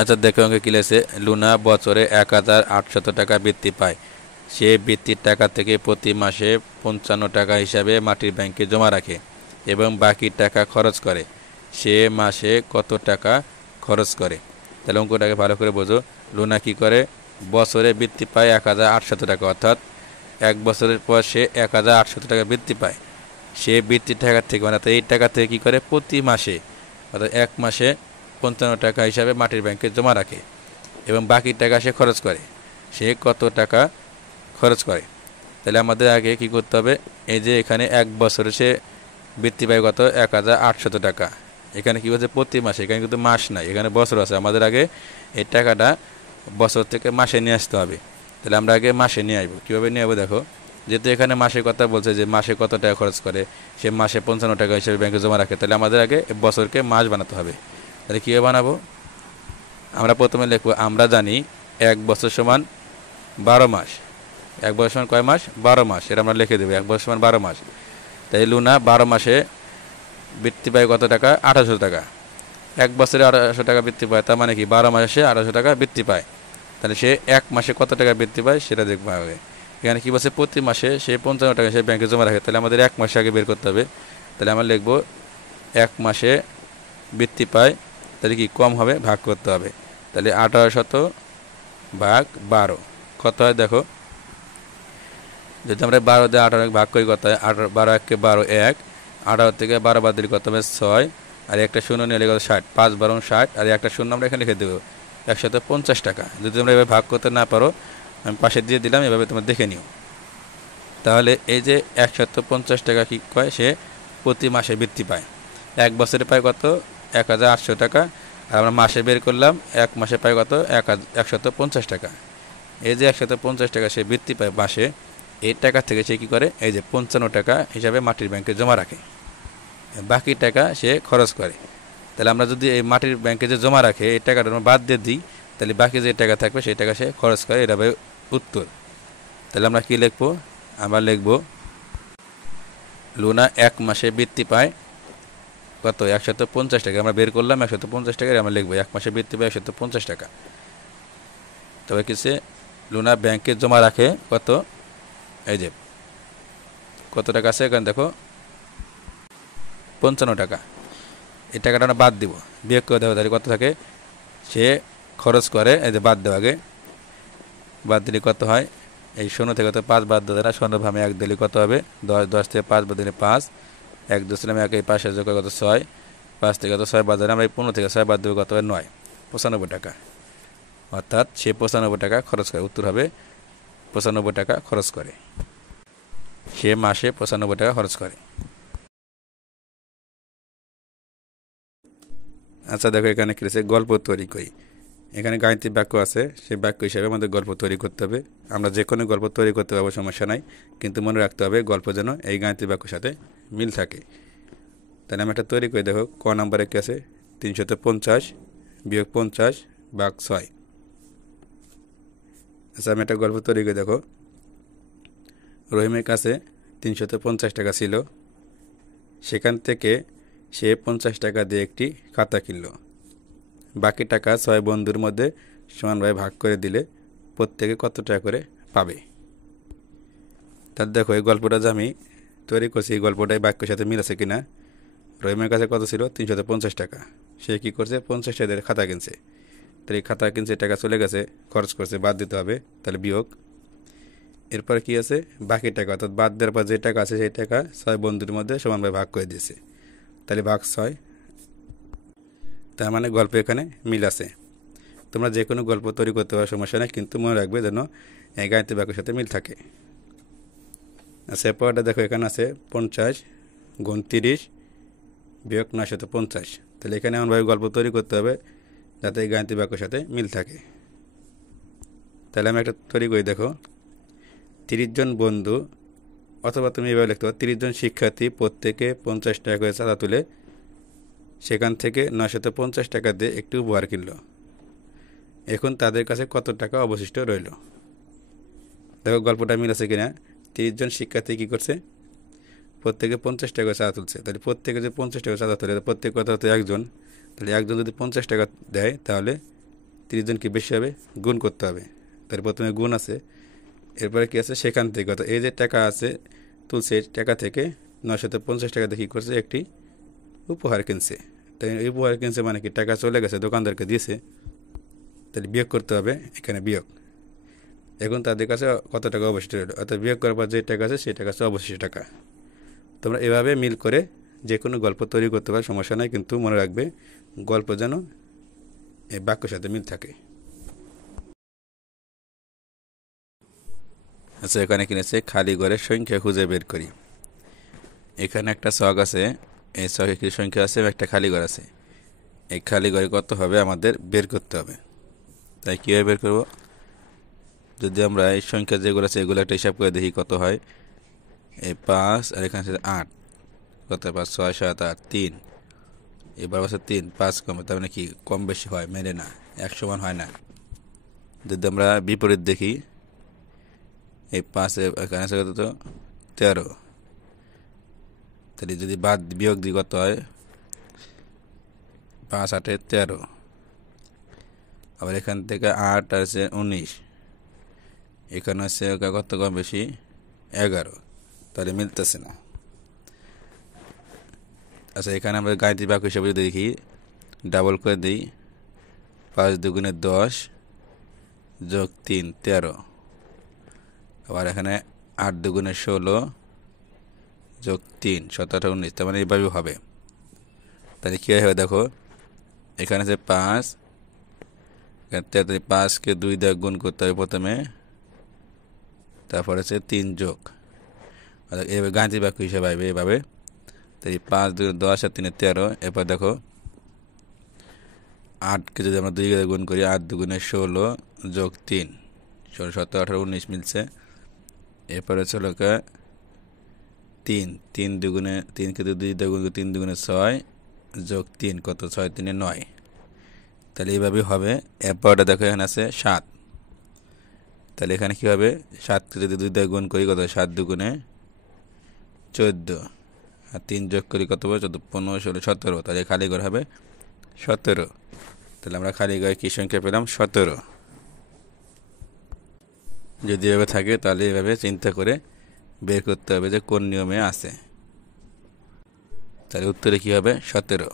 আচ্ছা দেখো অঙ্কে কি লেগেছে, লুনা বছরে 1,800 টাকা বৃত্তি পায়। সে বৃত্তির টাকা থেকে প্রতি মাসে 55 টাকা হিসাবে মাটির ব্যাংকে জমা রাখে এবং বাকি টাকা খরচ করে। সে মাসে কত টাকা খরচ করে? তাহলে অঙ্কটাকে ভালো করে বোঝো। লুনা কি করে? বছরে বৃত্তি পায় 1,800 টাকা, অর্থাৎ এক বছরের পর সে 1,800 টাকা বৃত্তি পায়। সে বৃত্তির টাকা থেকে মানে এই টাকা থেকে কী করে, প্রতি মাসে অর্থাৎ এক মাসে 55 টাকা হিসাবে মাটির ব্যাংকে জমা রাখে এবং বাকি টাকা সে খরচ করে। সে কত টাকা খরচ করে? তাহলে আমাদের আগে কি করতে হবে, এই যে এখানে এক বছরে সে বৃত্তি পায় কত, 1,800 টাকা। এখানে কী বলছে, প্রতি মাসে, এখানে কিন্তু মাস নাই, এখানে বছর আছে। আমাদের আগে এই টাকাটা বছর থেকে মাসে নিয়ে আসতে হবে। তাহলে আমরা আগে মাসে নিয়ে আসবো। কীভাবে নিয়ে আসবো দেখো, যেহেতু এখানে মাসের কথা বলছে যে মাসে কত টাকা খরচ করে, সে মাসে 55 টাকা হিসেবে ব্যাংকে জমা রাখে, তাহলে আমাদের আগে বছরকে মাস বানাতে হবে। তাহলে কীভাবে বানাবো, আমরা প্রথমে লিখবো, আমরা জানি এক বছর সমান 12 মাস। এক বছর সমান কয় মাস? 12 মাস। এটা আমরা লিখে দেবো, এক বছর সমান 12 মাস। তাই লুনা 12 মাসে বৃত্তি পায় কত টাকা? 1,800 টাকা। এক বছরে 1,800 টাকা বৃত্তি পায়, তার মানে কি 12 মাসে 1,800 টাকা বৃত্তি পায়। তাহলে সে এক মাসে কত টাকা বৃত্তি পায় সেটা দেখবো আগে। এখানে কী বলছে, প্রতি মাসে সে 55 টাকা সে ব্যাংকে জমা রাখে, তাহলে আমাদের এক মাসে আগে বের করতে হবে। তাহলে আমরা লিখবো এক মাসে বৃত্তি পায়, তাহলে কি কম হবে, ভাগ করতে হবে। তাহলে 1,800 ভাগ 12 কত হয় দেখো, যদি আমরা 12 দিয়ে 18 ভাগ করি কত হয়, 12 1 12 1, 18 থেকে 12 বাদ দিলে কত হবে 6, আর একটা শূন্য নিলে কত 60, 5 12 60, আর একটা শূন্য আমরা এখানে লিখে দেবো 150 টাকা। যদি তোমরা এভাবে ভাগ করতে না পারো, আমি পাশে দিয়ে দিলাম, এভাবে তোমরা দেখে নিও। তাহলে এই যে 150 টাকা কী কয়, সে প্রতি মাসে বৃত্তি পায়। এক বছরে পায় কত, 1,800 টাকা। আর আমরা মাসে বের করলাম, এক মাসে পায় কত, 150 টাকা। এই যে 150 টাকা সে বৃত্তি পায় মাসে, এই টাকা থেকে সে কী করে, এই যে 55 টাকা হিসাবে মাটির ব্যাংকে জমা রাখে, বাকি টাকা সে খরচ করে। তাহলে আমরা যদি এই মাটির ব্যাংকে যে জমা রাখে এই টাকাটা আমরা বাদ দিয়ে দিই, তাহলে বাকি যে টাকা থাকবে সেই টাকা সে খরচ করে। এটা হবে উত্তর। তাহলে আমরা কী লিখবো, আমরা লিখব লুনা এক মাসে বৃত্তি পায় কত, 150 টাকা। আমরা বের করলাম 150 টাকায়, আমরা লিখবো এক মাসে বৃত্তি পায় 150 টাকা। তবে কিছু লুনা ব্যাংকে জমা রাখে কত, এই যে কত টাকা আছে এখানে দেখো, 55 টাকা। এই টাকাটা আমরা বাদ দিব, বিয়োগ করে দেবো, তাহলে কত থাকে, সে খরচ করে, এই যে বাদ দেওয়া আগে, বাদ দিলে কত হয়, এই 0 থেকে কত 5 বাদ দেওয়া, 0 ভামে 1 দিলে কত হবে 10, 10 থেকে 5 বাদ দিলে 5, 1 2 ছিলাম 1, এই পাশে যোগ কত 6, 5 থেকে কত 6 বাদ দিলে আমরা এই 15 থেকে 6 বাদ দেবো কত হয় 9, 95 টাকা। অর্থাৎ সে 95 টাকা খরচ করে। উত্তর হবে 95 টাকা খরচ করে, সে মাসে 95 টাকা খরচ করে। আচ্ছা দেখো এখানে কি আছে, গল্প তৈরি করি। এখানে গাণিতিক বাক্য আছে, সেই বাক্য হিসাবে আমাদের গল্প তৈরি করতে হবে। আমরা যে কোনো গল্প তৈরি করতে পারবো, সমস্যা নাই, কিন্তু মনে রাখতে হবে গল্প যেন এই গাণিতিক বাক্যের সাথে মিল থাকে। তাহলে আমি একটা তৈরি করে দেখো, ক নাম্বারে কি আছে, 350 বিয়োগ 50 ভাগ 6। আচ্ছা আমি একটা গল্প তৈরি করে দেখো, রহিমের কাছে 350 টাকা ছিল, সেখান থেকে সে 50 টাকা দিয়ে একটি খাতা কিনল। বাকি টাকা 6 বন্ধুর মধ্যে সমানভাবে ভাগ করে দিলে প্রত্যেকে কত টাকা করে পাবে। তার দেখো এই গল্পটা যে আমি তৈরি করছি, এই গল্পটাই বাক্যের সাথে মিল আছে কিনা। রহিমের কাছে কত ছিল, 350 টাকা। সে কী করছে, 50 টাকা দিয়ে খাতা কিনছে। তাহলে এই খাতা কিনছে, টাকা চলে গেছে, খরচ করছে, বাদ দিতে হবে, তাহলে বিয়োগ। এরপর কি আছে, বাকি টাকা, অর্থাৎ বাদ দেওয়ার পর যে টাকা আছে সেই টাকা 6 বন্ধুর মধ্যে সমানভাবে ভাগ করে দিয়েছে, তাহলে ভাগ 6। তার মানে গল্প এখানে মিল আছে। তোমরা যে কোনো গল্প তৈরি করতে পারো, সমস্যা নেই, কিন্তু মনে রাখবে যেন এই গাণিতিক বাক্যের সাথে মিল থাকে। আচ্ছা এরপরটা দেখো, এখানে আছে 50 গুণ 30 বিয়োগ 950। তাহলে এখানে এমনভাবে গল্প তৈরি করতে হবে যাতে এই গাণিতিক বাক্যের সাথে মিল থাকে। তাহলে আমি একটা তৈরি করি দেখো, 30 জন বন্ধু, অথবা তুমি এভাবে লিখতে পারো, 30 জন শিক্ষার্থী প্রত্যেকে 50 টাকা করে চাঁদা তুলে সেখান থেকে 950 টাকা দিয়ে একটি উপহার কিনল। এখন তাদের কাছে কত টাকা অবশিষ্ট রইল। দেখো গল্পটা মিল আছে কিনা। 30 জন শিক্ষার্থী কী করছে, প্রত্যেকে 50 টাকা করে চাঁদা তুলছে। তাহলে প্রত্যেকে যদি 50 টাকা চাঁদা তোলে, প্রত্যেক কথা হতো একজন, তাহলে একজন যদি 50 টাকা দেয় তাহলে 30 জন কি বেশি হবে, গুণ করতে হবে। তার প্রথমে গুণ আছে, এরপরে কি আছে, সেখান থেকে কত, এই যে টাকা আছে তুলছে, টাকা থেকে 950 টাকা দিয়ে কী করছে, একটি উপহার কিনছে। তাই এই উপহার কিনছে মানে কি, টাকা চলে গেছে, দোকানদারকে দিয়েছে, তাহলে বিয়োগ করতে হবে, এখানে বিয়োগ। এখন তাদের কাছে কত টাকা অবশিষ্ট রইল, অর্থাৎ বিয়োগ করার পর যে টাকা আছে সেই টাকা হচ্ছে অবশিষ্ট টাকা। তোমরা এভাবে মিল করে যে কোনো গল্প তৈরি করতে পারো, সমস্যা নাই, কিন্তু মনে রাখবে গল্প যেন এই বাক্যের সাথে মিল থাকে। আচ্ছা, এখানে কিনেছে খালি ঘরের সংখ্যা খুঁজে বের করি। এখানে একটা ছক আছে, এই ছকে কি সংখ্যা আছে, একটা খালি ঘর আছে। এই খালি ঘরে কত হবে আমাদের বের করতে হবে। তাই কীভাবে বের করব, যদি আমরা এই সংখ্যা যেগুলো আছে এগুলো একটা হিসাব করে দেখি কত হয়। এই 5 আর এখানে আছে 8, কত 5 6 7 8 3, এবার আছে 3 5 কমে, তার মানে কি কম বেশি হয়, মেলে না, এক সমান হয় না। যদি আমরা বিপরীত দেখি, এই 5 এখানে আছে কত, 13, তাহলে যদি বাদ বিয়োগ দিই কত হয়, 5 8 13, আবার এখান থেকে 8 আছে 19, এখানে আছে কত কম বেশি 11, তাহলে মিলতেছে না। আচ্ছা, এখানে আমরা গাণিতিক বাক্য হিসাবে যদি দেখি, ডাবল করে দিই, 5 2 10 যোগ 3 13, আবার এখানে 8 2 16 যোগ 3 17 18 19, তার মানে এইভাবে হবে। তাহলে কী হবে দেখো, এখানে আছে 5, এখানে 5কে 2 দিয়ে গুণ করতে হবে প্রথমে, তারপর আছে 3 যোগ, অর্থাৎ এইভাবে গাণিতিক বাক্য হিসাবে আসবে এভাবে। তাই 5 2 10 আর 3 13, এরপর দেখো 8কে যদি আমরা 2 দিয়ে গুণ করি, 8 2 16 যোগ 3 16 17 18 19 মিলছে। এরপরে হচ্ছে হলো 3 3 2 3কে 2 দিয়ে গুণ করি, 3 2 6 যোগ 3 কত, 6 3 9, তাহলে এইভাবেই হবে। এরপরটা দেখো এখানে আছে 7, তাহলে এখানে কী হবে, 7কে যদি 2 দিয়ে গুণ করি কত, 7 2 14, আর 3 যোগ করি কত হবে, 14 15 16 17, তাহলে খালি ঘর হবে 17। তাহলে আমরা খালি ঘরে কী সংখ্যা পেলাম, 17। যদি এভাবে থাকে তাহলে এভাবে চিন্তা করে বের করতে হবে যে কোন নিয়মে আছে। তাহলে উত্তরে কী হবে, 17।